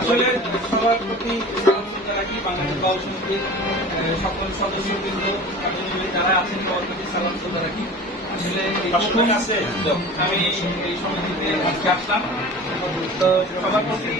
আসলে সবার প্রতি রাখি বাংলাদেশ বাউল সমিতির সকল সদস্যবৃন্দ যারা আছেন সবার প্রতি সালাম শ্রদ্ধা রাখি। আসলে আমি এই সমিতিতে আজকে আসলাম, তো সবার প্রতি